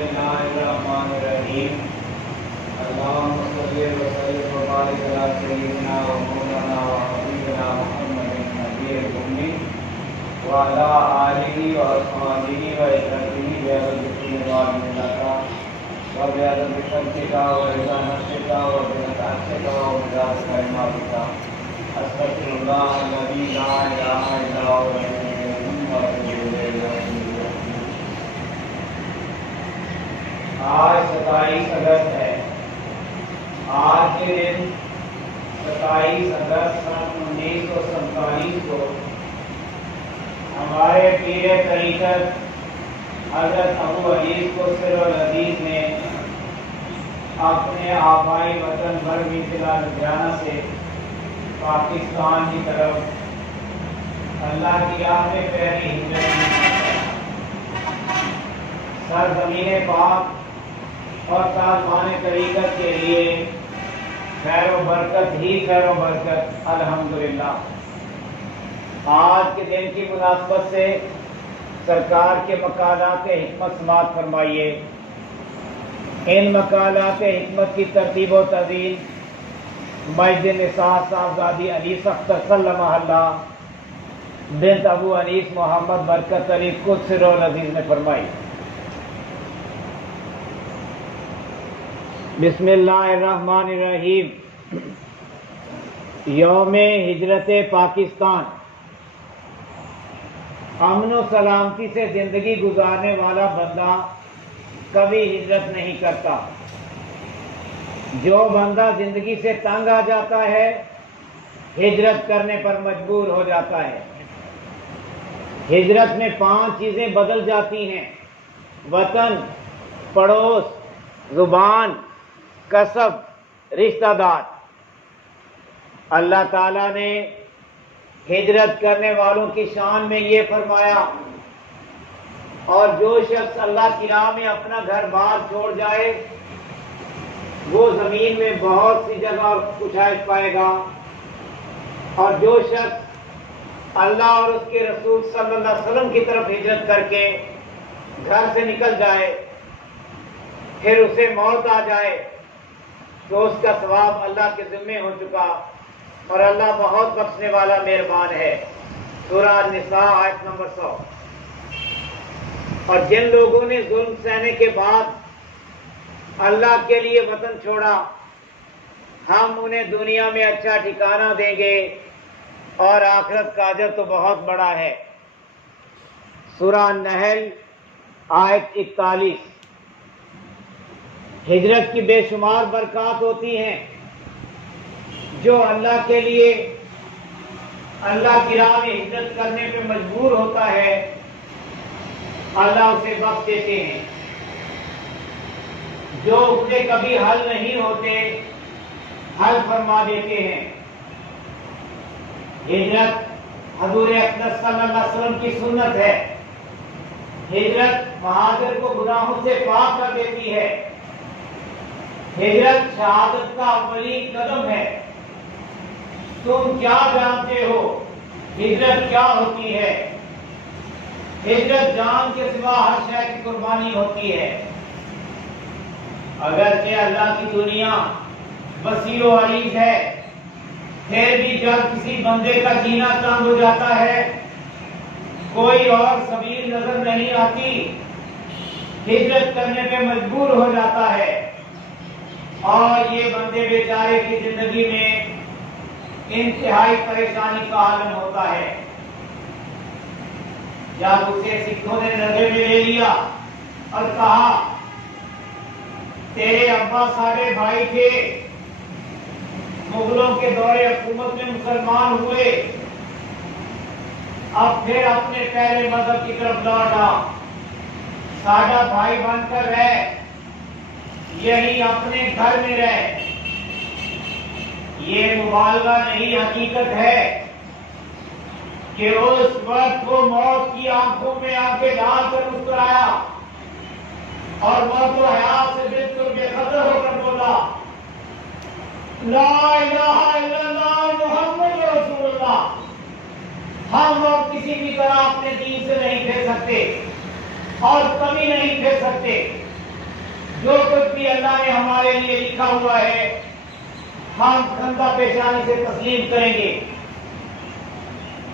الله الرحمن الرحيم اللهم صل وسلم وبارك على سيدنا ومولانا وحبيبنا محمد النبي الأمي وعلى آله وأصحابه وإخوته بعزة ومنك وبعزة خلقك ورضا نفسك وبرضا عرشك ومداد كلماتك أستغفر الله الذي لا إله إلا هو الحي القيوم وأتوب إليه. آج 27 اگست ہے. آج کے دن 27 اگست سن 1947 کو ہمارے پیر طریقت حضرت ابو انیس خسرو العزیز نے اپنے آبائی وطن برمی ضلع لدھیانہ سے پاکستان کی طرف اللہ کی راہ میں پہلی ہجرت کی. سرزمین پاک اور سازمان طریقت کے لیے خیر و برکت ہی خیر و برکت الحمدللہ. آج کے دن کی مناسبت سے سرکار کے مقالات حکمت سماعت فرمائیے. ان مقالات حکمت کی ترتیب و تدوین مجد نساء صاحبزادی انیس اختر سلمہ اللہ بنت ابو انیس محمد برکت علی خسرو العزیز نے فرمائی. بسم اللہ الرحمن الرحیم. یوم ہجرت پاکستان. امن و سلامتی سے زندگی گزارنے والا بندہ کبھی ہجرت نہیں کرتا. جو بندہ زندگی سے تنگ آ جاتا ہے ہجرت کرنے پر مجبور ہو جاتا ہے. ہجرت میں 5 چیزیں بدل جاتی ہیں: وطن، پڑوس، زبان، کسب، رشتہ دار. اللہ تعالیٰ نے ہجرت کرنے والوں کی شان میں یہ فرمایا: اور جو شخص اللہ کی راہ میں اپنا گھر بار چھوڑ جائے وہ زمین میں بہت سی جگہ کشائش پائے گا. اور جو شخص اللہ اور اس کے رسول صلی اللہ علیہ وسلم کی طرف ہجرت کر کے گھر سے نکل جائے پھر اسے موت آ جائے تو اس کا ثواب اللہ کے ذمے ہو چکا. اور اللہ بہت بخشنے والا مہربان ہے. سورہ النساء آیت نمبر 100. اور جن لوگوں نے ظلم سہنے کے بعد اللہ کے لیے وطن چھوڑا ہم انہیں دنیا میں اچھا ٹھکانہ دیں گے اور آخرت کا اجر تو بہت بڑا ہے. سورہ النحل آیت 41. ہجرت کی بے شمار برکات ہوتی ہیں. جو اللہ کے لیے اللہ کی راہ میں ہجرت کرنے پہ مجبور ہوتا ہے اللہ اسے بخش دیتے ہیں. جو اسے کبھی حل نہیں ہوتے حل فرما دیتے ہیں. ہجرت حضور اکرم صلی اللہ علیہ وسلم کی سنت ہے. ہجرت مہاجر کو گناہوں سے پاک کر دیتی ہے. ہجرت شہادت کا اولین قدم ہے. تم کیا جانتے ہو ہجرت کیا ہوتی ہے؟ ہجرت جان کے سوا ہر شے کی قربانی ہوتی ہے. اگرچہ اللہ کی دنیا وسیع و عریض ہے پھر بھی جب کسی بندے کا جینا تنگ ہو جاتا ہے کوئی اور سبیل نظر نہیں آتی ہجرت کرنے پہ مجبور ہو جاتا ہے. اور یہ بندے بیچارے کی زندگی میں انتہائی پریشانی کا عالم ہوتا ہے. جب اسے سکھوں نے نظر میں لے لیا اور کہا تیرے ابا سارے بھائی تھے مغلوں کے دور حکومت میں مسلمان ہوئے اب پھر اپنے پہلے مذہب کی طرف لوٹ آ سادہ بھائی بن کر رہ یہی اپنے گھر میں رہ. یہ مبالغہ نہیں حقیقت ہے کہ اس وقت وہ موت کی آنکھوں میں آنکھیں ڈال کر مسکرایا اور موت و حیات سے بالکل بے خبر ہو کر بولا لا الہ الا اللہ محمد رسول اللہ. ہم لوگ کسی بھی طرح اپنے دین سے نہیں پھر سکتے اور کبھی نہیں پھر سکتے. جو کچھ بھی اللہ نے ہمارے لیے لکھا ہوا ہے ہم کندھا پیشانی سے تسلیم کریں گے۔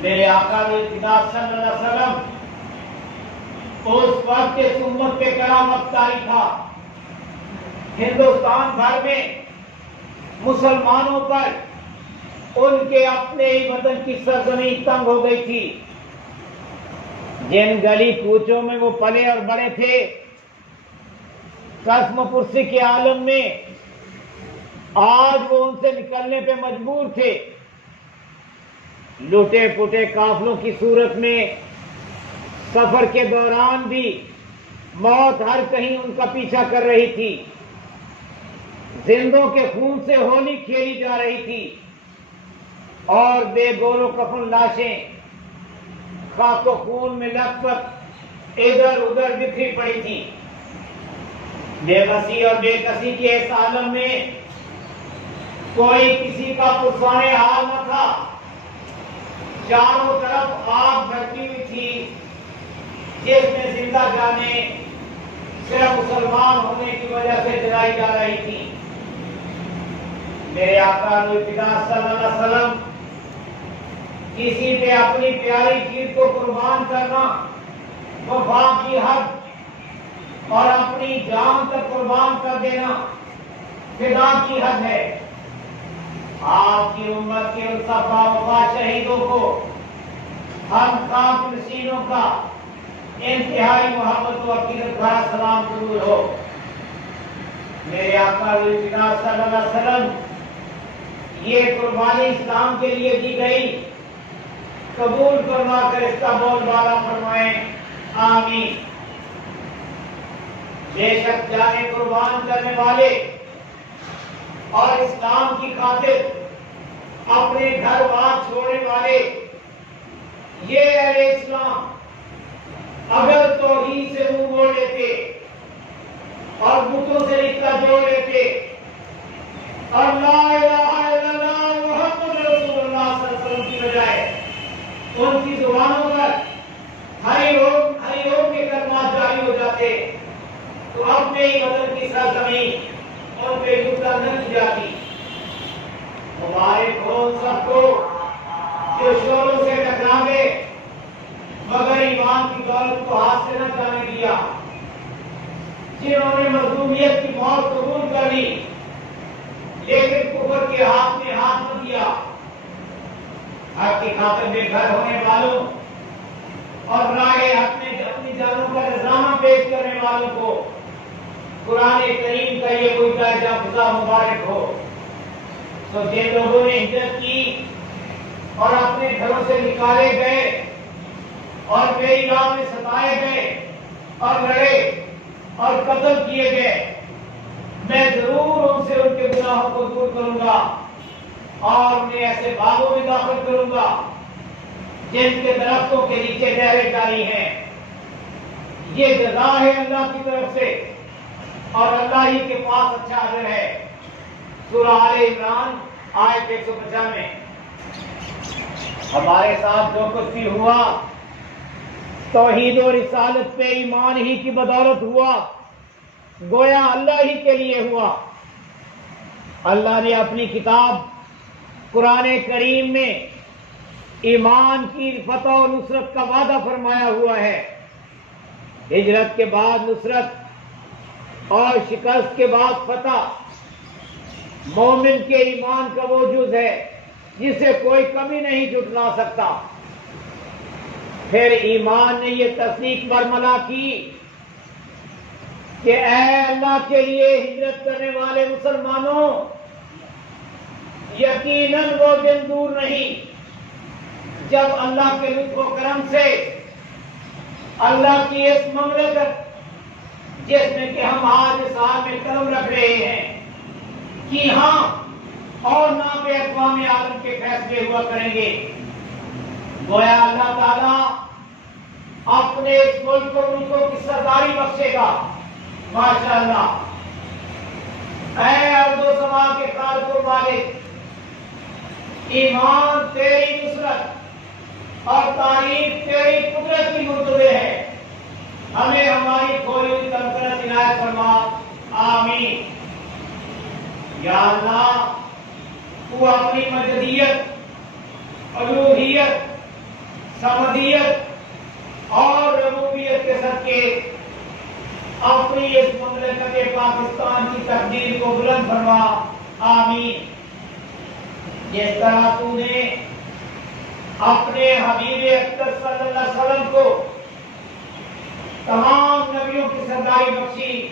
میرے آقا ابتدا صلی اللہ علیہ وسلم اس وقت اس امت پہ کرامت طاری تھا۔ ہندوستان بھر میں مسلمانوں پر ان کے اپنے ہی وطن کی سرزمین تنگ ہو گئی تھی۔ جن گلی کوچوں میں وہ پلے اور بڑے تھے، قسم پرسی کے عالم میں آج وہ ان سے نکلنے پہ مجبور تھے۔ لوٹے پوٹے قافلوں کی صورت میں سفر کے دوران بھی موت ہر کہیں ان کا پیچھا کر رہی تھی۔ زندوں کے خون سے ہولی کھیلی جا رہی تھی اور بے گول و کفن لاشیں خاک و خون میں لت پت ادھر ادھر بکھری پڑی تھی۔ بے بسی اور بے کسی کے اس عالم میں کوئی کسی کا پرسانے حال نہ تھا۔ چاروں طرف آگ بھڑکی ہوئی تھی جس میں زندہ جانیں صرف مسلمان ہونے کی وجہ سے جلائی جا رہی تھی۔ میرے آقا ابتدا صلی اللہ علیہ وسلم کسی پہ اپنی پیاری چیز کو قربان کرنا وفا کی حد اور اپنی جان تک قربان کر دینا فدا کی حد ہے۔ آپ کی امت کے ان سب باوفا شہیدوں کو ہم خاک نشینوں کا انتہائی محبت و عقیدت بھرا سلام ضرور ہو۔ میرے آقا ابتدا صلی اللہ علیہ وسلم یہ قربانی اسلام کے لیے دی گئی، قبول فرما کر اس کا بول بالا فرمائیں آمین۔ بے شک جانے قربان کرنے والے اور اسلام کی خاطر اپنے گھر بار چھوڑنے والے یہ اہل اسلام اگر توحید سے منہ موڑ لیتے اور بتوں سے رشتہ جوڑ لیتے اور لا الہ الا اللہ محمد رسول اللہ صلی اللہ علیہ وسلم کی بجائے ان کی زبانوں پر ہری اوم کے کلمات جاری ہو جاتے تو اپنے ہی وطن کی سرزمین ان پہ جھکا نہ کی جاتی۔ مبارک ہو ان سب کو جو شوروں سے ٹکراوے مگر ایمان کی دولت کو ہاتھ سے نہ جانے دیا، جنہوں نے مظلومیت کی موت قبول کر لی لیکن کفر کے ہاتھ میں ہاتھ نہ دیا۔ حق کی خاطر بے گھر ہونے والوں اور راہ حق میں اپنی جانوں کا نذرانہ پیش کرنے والوں کو قرآن کریم کا یہ کوئی جائزہ خدا مبارک ہو۔ تو جن لوگوں نے ہجرت کی اور اپنے گھروں سے نکالے گئے اور میری راہ میں ستائے گئے اور لڑے اور قتل کیے گئے، میں ضرور ان سے ان کے گناہوں کو دور کروں گا اور انہیں ایسے باغوں میں داخل کروں گا جن کے درختوں کے نیچے نہریں جاری ہیں۔ یہ جزا ہے اللہ کی طرف سے اور اللہ ہی کے پاس اچھا اجر ہے۔ سورہ آل عمران آیت 150 میں ہمارے ساتھ جو کچھ بھی ہوا توحید و رسالت پہ ایمان ہی کی بدولت ہوا، گویا اللہ ہی کے لیے ہوا۔ اللہ نے اپنی کتاب قرآن کریم میں ایمان کی فتح و نصرت کا وعدہ فرمایا ہوا ہے۔ ہجرت کے بعد نصرت اور شکست کے بعد فتح مومن کے ایمان کا وہ جز ہے جسے کوئی کمی نہیں جھٹلا سکتا۔ پھر ایمان نے یہ تصدیق برملا کی کہ اے اللہ کے لیے ہجرت کرنے والے مسلمانوں، یقیناً وہ دن دور نہیں جب اللہ کے لطف و کرم سے اللہ کی اس مملکت جس میں کہ ہم آج اس حال میں قدم رکھ رہے ہیں کہ ہاں اور نہ پہ اقوام عالم کے فیصلے ہوا کریں گے، گویا اللہ تعالیٰ اپنے اس ملک کو ملکوں کی سرداری بخشے گا۔ ماشاءاللہ اے ارض و سما کے خالق و مالک، ایمان تیری نصرت اور تعریف تیری قدرت کی مرتبہ ہے، ہمیں ہماری کھوئی ہوئی تمکنت عنایت فرما آمین۔ یا اللہ تو اپنی مجدیت، الوہیت، سمدیت اور ربوبیت کے صدقے اپنی اس مملکت پاکستان کی تقدیر کو بلند فرما، آمین۔ جس طرح تو نے اپنے حبیب اکرم صلی اللہ علیہ وسلم کو تمام نبیوں کی سرداری بخشی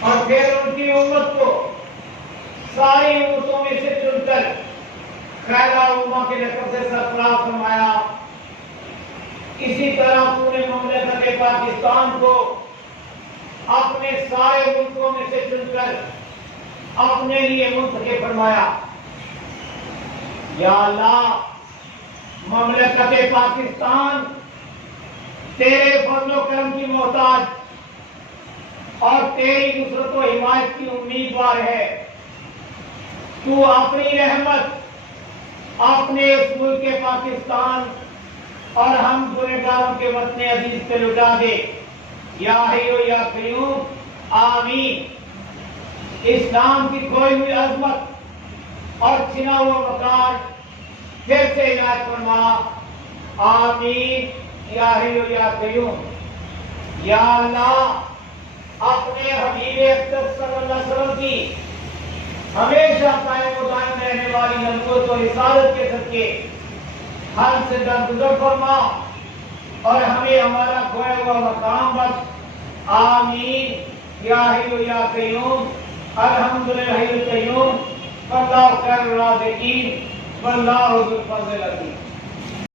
اور پھر ان کی امت کو ساری امتوں میں سے چن کر خیر امہ کے لقب سے سرفراز فرمایا، اسی طرح تو نے مملکت پاکستان کو اپنے سارے ملکوں میں سے چن کر اپنے لیے منتخب فرمایا۔ یا اللہ مملکت پاکستان تیرے فضل و کرم کی محتاج اور تیری نصرت و حمایت کی امیدوار ہے۔ تو اپنی رحمت اپنے اس ملک پاکستان اور ہم گنہگاروں کے وطن عزیز پہ لٹا دے، یا حی و یا قیوم، آمین۔ اسلام کی کھوئی ہوئی عظمت اور چھنا ہوا وقار پھر سے عنایت فرما، آمین یا حی و یا قیوم۔ یا اللہ اپنے حبیب اکرم صلی اللہ علیہ وسلم کی ہمیشہ قائم و دائم رہنے والی نبوت و رسالت کے صدقے ہم سے درگزر فرما اور ہمیں ہمارا کھویا ہوا مقام بخش، آمین یا حی و یا قیوم، الحمدللہ القیوم، واللہ خیر الرازقین، واللہ ذو الفضل العظیم۔